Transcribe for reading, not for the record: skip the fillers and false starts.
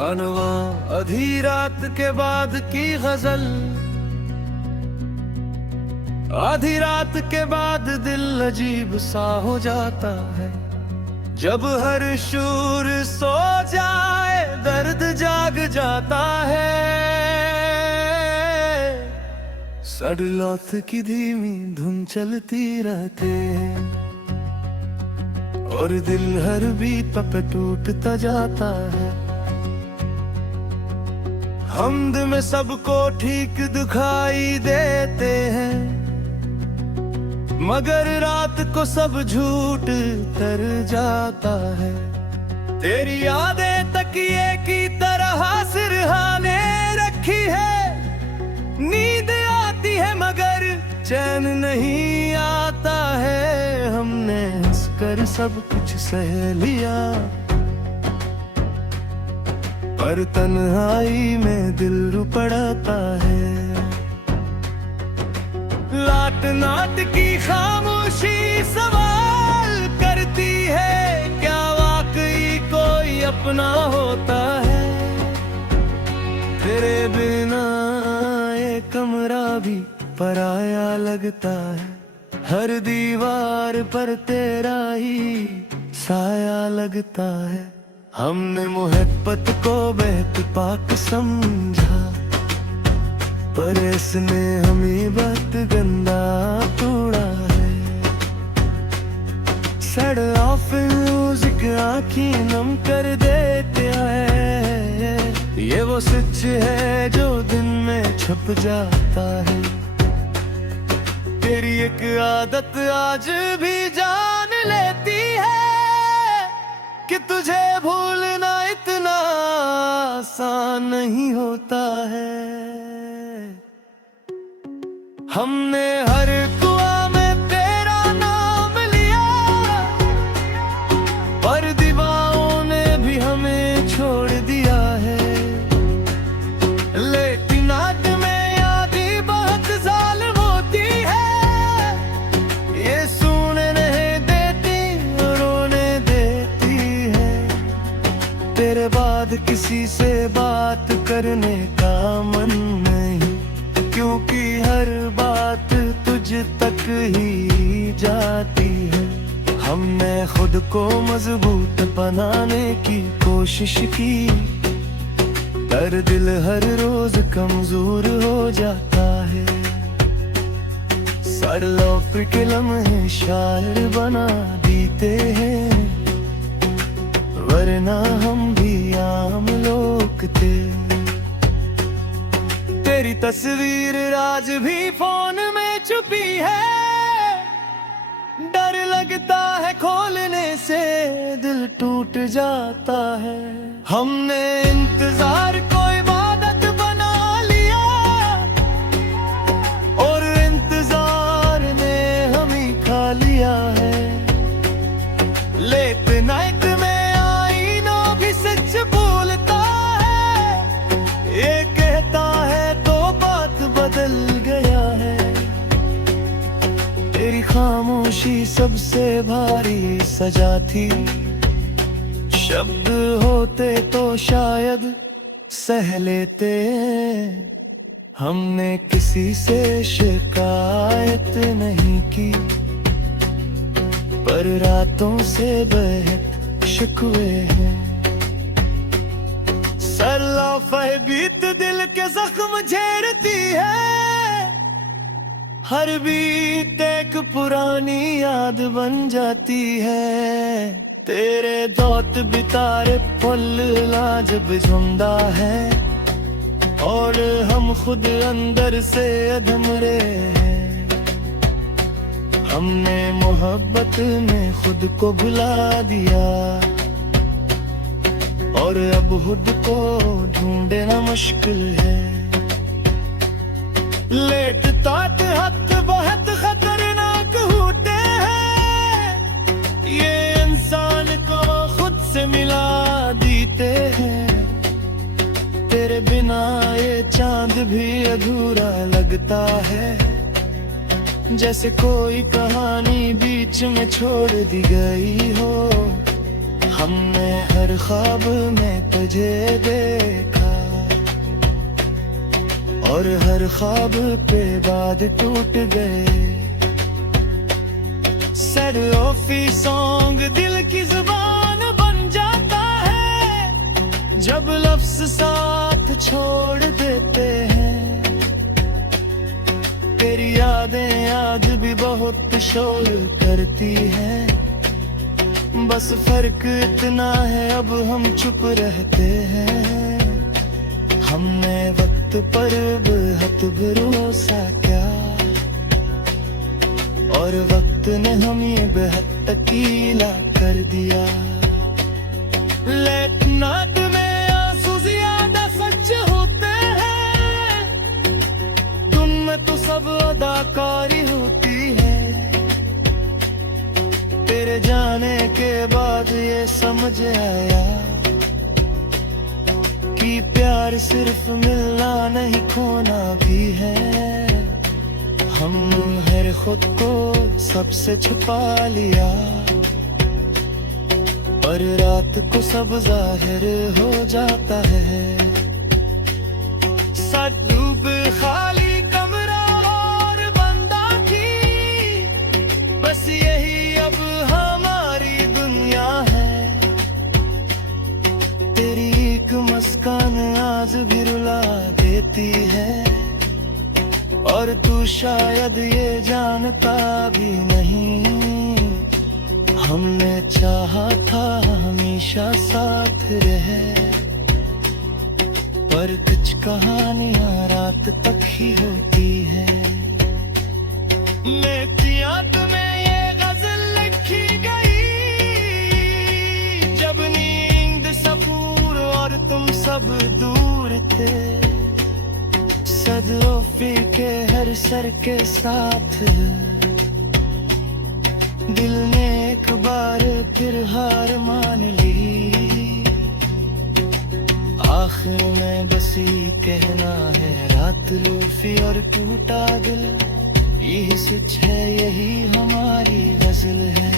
अनवा आधी रात के बाद की गजल। आधी रात के बाद दिल अजीब सा हो जाता है, जब हर शूर सो जाए दर्द जाग जाता है। सड़लौथ की धीमी धुन चलती रहते हैं और दिल हर बीत पे टूटता जाता है। हमद में सबको ठीक दिखाई देते हैं, मगर रात को सब झूठ तर जाता है। तेरी यादें तकिए की तरह सिरहाने रखी है, नींद आती है मगर चैन नहीं आता है। हमने हंसकर सब कुछ सह लिया, पर तन्हाई में दिल रो पड़ता है। लाट नाट की खामोशी सवाल करती है, क्या वाकई कोई अपना होता है? तेरे बिना ये कमरा भी पराया लगता है, हर दीवार पर तेरा ही साया लगता है। हमने मोहब्बत को बेहद पाक समझा, पर इसने हमें बहुत गंदा तोड़ा है। सैड ऑफ म्यूजिक आँखें नम कर देते हैं, ये वो सच है जो दिन में छुप जाता है। तेरी एक आदत आज भी जान लेती है कि तुझे भूलना इतना आसान नहीं होता है। हमने हर कुआं में तेरा नाम लिया, पर दीवारों ने भी हमें छोड़ दिया है। लेकिन आज में याद ही बहुत जालिम होती है, ये सुनने नहीं देती रोने देती है। तेरे बाद किसी से बात करने का मन नहीं, क्योंकि हर बात तुझ तक ही जाती है। हमने खुद को मजबूत बनाने की कोशिश की, पर दिल हर रोज कमजोर हो जाता है। सरलोक के लम्हे शायर बना देते हैं, वरना हम भी आम लोग थे। तेरी तस्वीर आज भी फोन में छुपी है, डर लगता है खोलने से दिल टूट जाता है। हमने इंतजार को इबादत बना लिया, और इंतजार ने हम ही खा लिया है। लेट नाइट में आईना भी सच बोलता है, ये कहता है बदल गया है। तेरी खामोशी सबसे भारी सजा थी, शब्द होते तो शायद सह लेते। हमने किसी से शिकायत नहीं की, पर रातों से बहुत शिकवे हैं। बीत दिल के जख्म झेड़ती है, हर बीत एक पुरानी याद बन जाती है। तेरे दौत बितारे पल लाजब झुमदा है, और हम खुद अंदर से अधमरे हैं। हमने मोहब्बत में खुद को भुला दिया, और अब खुद को ढूंढना मुश्किल है। लेटता हाथ बहुत खतरनाक होते हैं, ये इंसान को खुद से मिला देते हैं। तेरे बिना ये चांद भी अधूरा लगता है, जैसे कोई कहानी बीच में छोड़ दी गई हो। हमने हर ख्वाब में तुझे देखा और हर ख्वाब पे बाद टूट गए। सैड लोफी सॉन्ग दिल की जुबान बन जाता है जब लफ्ज साथ छोड़ देते हैं। तेरी यादें आज भी बहुत शोर करती हैं, बस फर्क इतना है अब हम चुप रहते हैं। हमने वक्त पर बेहद भरोसा क्या और वक्त ने हमें बेहद तकीला कर दिया। लेट नाइट में आंसू ज्यादा सच होते हैं, तुम में तो सब अदाकारी होती है। तेरे जाने के बाद ये समझ आया कि प्यार सिर्फ मिलना नहीं खोना भी है। हमने खुद को सबसे छुपा लिया पर रात को सब जाहिर हो जाता है। सटरूप खाली कमरा और बंदा थी, बस यही अब हमारी दुनिया है। तेरी एक मुस्कान आज भी रुला देती है और तू शायद ये जानता भी नहीं। हमने चाहा था हमेशा साथ रहे पर कुछ कहानियां रात तक ही होती है। मेरी याद में ये गजल लिखी गई जब नींद सफूर और तुम सब दूर थे। सदरोफी के हर सर के साथ दिल ने एक बार फिर हार मान ली। आखिर में बस ही कहना है रात लूफी और टूटा दिल, यही सच है यही हमारी गजल है।